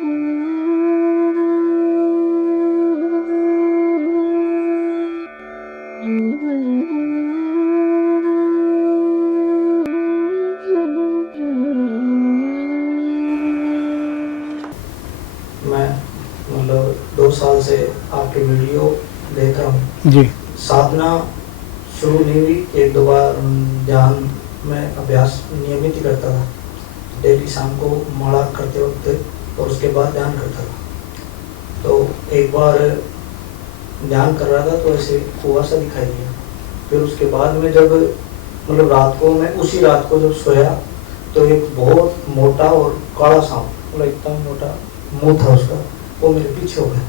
मैं मतलब 2 साल से आपके वीडियो देख रहा हूँ जी। साधना शुरू नहीं हुई, 1-2 बार ध्यान में अभ्यास नियमित ही करता था, डेली शाम को माला करते वक्त और उसके बाद ध्यान करता था। तो एक बार ध्यान कर रहा था तो ऐसे कुआं सा दिखाई दिया। फिर उसके बाद में जब मतलब रात को मैं उसी रात को जब सोया तो एक बहुत मोटा और काला सांप, मतलब इतना मोटा मुंह था उसका, वो मेरे पीछे हो गया।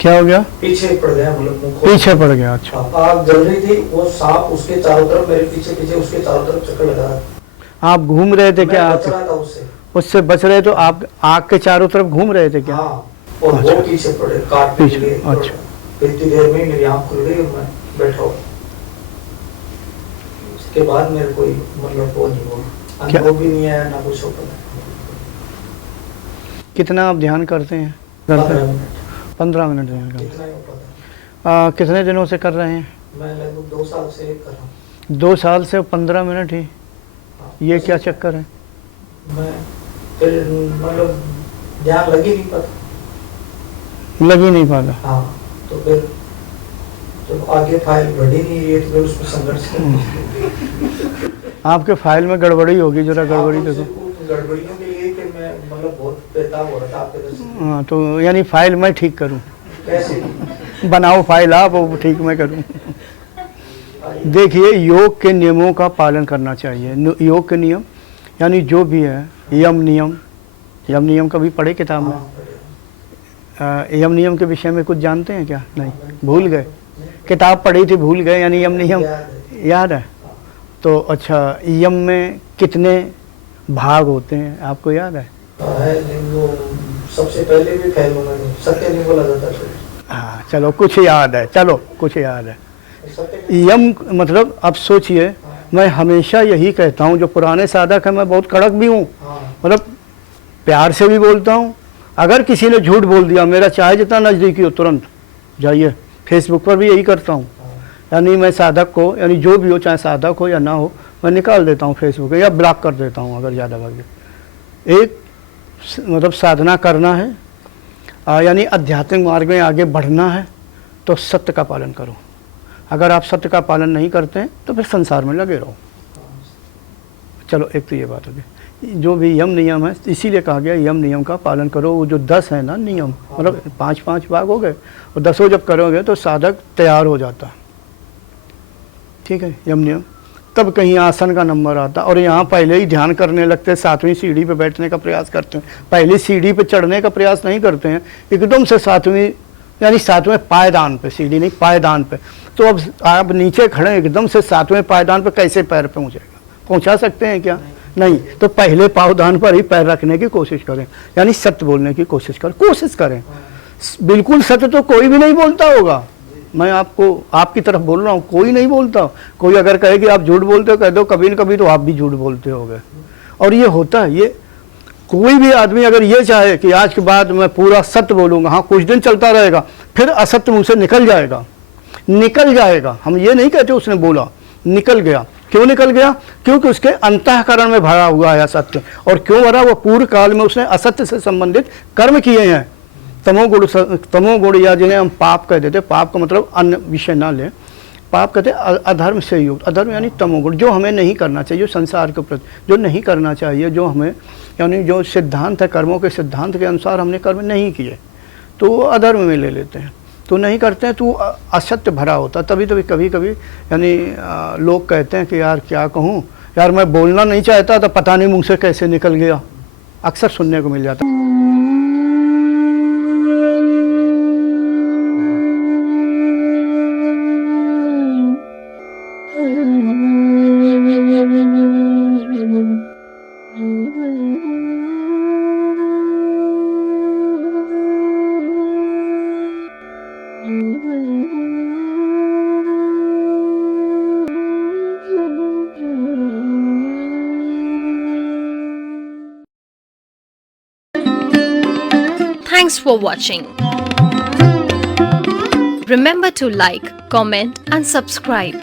क्या हो गया? पीछे पड़ गया, मतलब मुंह पीछे पड़ गया। अच्छा। आग जल रही थी, वो सांप उसके चारों तरफ, मेरे पीछे पीछे उसके चारों तरफ चक्कर लगा रहा था। आप घूम रहे थे क्या? मैं आप बच रहा था उससे। उससे बच रहे तो आप आग के चारों तरफ घूम रहे थे क्या? हाँ, और अच्छा। वो पीछे पड़े, काटने के पीछे। लिए। अच्छा। इतनी देर में मेरी आँख खुल गई और मैं बैठा हूँ। उसके बाद मेरे कोई मतलब वो नहीं हुआ, अनुभव भी नहीं आया, ना कुछ होता। कितना आप ध्यान करते हैं? 15 मिनट। 15 मिनट ध्यान करते कितना ही हो पाता है। हैं। कितने दिनों से कर रहे हैं? मैं लगभग 2 साल से कर रहा हूँ। 2 साल से 15 मिनट ही? हाँ, ये क्या चक्कर है? मैं फिर मतलब ध्यान लग ही नहीं पाता। लग ही नहीं पाता। हाँ, तो फिर जब आगे फाइल बढ़ी नहीं रही है तो फिर उसमें संघर्ष आपके फाइल में गड़बड़ी होगी, जरा गड़बड़ी देखो। गड़बड़ियों के लिए कि मैं मतलब बहुत बेताब हो रहा था आपके तरफ से। हाँ, तो यानी फाइल मैं ठीक करूं? कैसे? बनाओ फाइल आप, वो ठीक मैं करूं। देखिए, योग के नियमों का पालन करना चाहिए। योग के नियम यानी जो भी है, यम नियम कभी पढ़े किताब में? यम नियम के विषय में कुछ जानते हैं क्या? नहीं, भूल गए? किताब पढ़ी थी, भूल गए, यानी यम नियम याद है? तो अच्छा, यम में कितने भाग होते हैं आपको याद है? वो सबसे पहले भी फैलू में सत्य नहीं बोला जाता था। हाँ, चलो कुछ याद है, चलो कुछ याद है। यम मतलब अब सोचिए, मैं हमेशा यही कहता हूँ, जो पुराने साधक हैं, मैं बहुत कड़क भी हूँ, मतलब प्यार से भी बोलता हूँ। अगर किसी ने झूठ बोल दिया, मेरा चाहे जितना नज़दीकी हो, तुरंत जाइए। फेसबुक पर भी यही करता हूँ, यानी मैं साधक को, यानी जो भी हो, चाहे साधक हो या ना हो, मैं निकाल देता हूँ फेसबुक या ब्लॉक कर देता हूँ अगर ज़्यादा भागे। एक मतलब साधना करना है, यानी आध्यात्मिक मार्ग में आगे बढ़ना है, तो सत्य का पालन करो। अगर आप सत्य का पालन नहीं करते हैं तो फिर संसार में लगे रहो। चलो, एक तो ये बात होगी। जो भी यम नियम है, इसीलिए कहा गया यम नियम का पालन करो। वो जो 10 है ना नियम, मतलब 5-5 भाग हो गए, और 10 जब करोगे तो साधक तैयार हो जाता है। ठीक है, यम नियम। तब कहीं आसन का नंबर आता, और यहाँ पहले ही ध्यान करने लगते, 7वीं सीढ़ी पे बैठने का प्रयास करते हैं, पहली सीढ़ी पे चढ़ने का प्रयास नहीं करते हैं, एकदम से 7वीं यानी 7वें पायदान पे, सीढ़ी नहीं पायदान पे। तो अब आप नीचे खड़े एकदम से 7वें पायदान पे कैसे पैर पहुँचेगा? पहुँचा सकते हैं क्या? नहीं। तो पहले पावदान पर ही पैर रखने की कोशिश करें, यानी सत्य बोलने की कोशिश करें। बिल्कुल सत्य तो कोई भी नहीं बोलता होगा, मैं आपको आपकी तरफ बोल रहा हूँ, कोई नहीं बोलता। कोई अगर कहे कि आप झूठ बोलते हो, कह दो कभी न कभी तो आप भी झूठ बोलते होगे। और ये होता है, ये कोई भी आदमी अगर ये चाहे कि आज के बाद मैं पूरा सत्य बोलूँगा, हाँ कुछ दिन चलता रहेगा, फिर असत्य मुँह से निकल जाएगा। हम ये नहीं कहते उसने बोला, निकल गया। क्यों निकल गया? क्योंकि उसके अंतःकरण में भरा हुआ है असत्य। और क्यों भरा? वो पूर्व काल में उसने असत्य से संबंधित कर्म किए हैं। तमोगुण या जिन्हें हम पाप कह देते, पाप का मतलब अन्य विषय ना लें, पाप कहते हैं अधर्म से युक्त। अधर्म यानी तमोगुण, जो हमें नहीं करना चाहिए, जो संसार के प्रति जो नहीं करना चाहिए, जो हमें यानी जो सिद्धांत है, कर्मों के सिद्धांत के अनुसार हमने कर्म नहीं किए, तो वो अधर्म में ले लेते हैं, तो नहीं करते हैं, तो असत्य भरा होता। तभी कभी कभी यानी लोग कहते हैं कि यार क्या कहूँ यार, मैं बोलना नहीं चाहता था, पता नहीं मुँह से कैसे निकल गया। अक्सर सुनने को मिल जाता। Thanks for watching. Remember to like, comment and subscribe.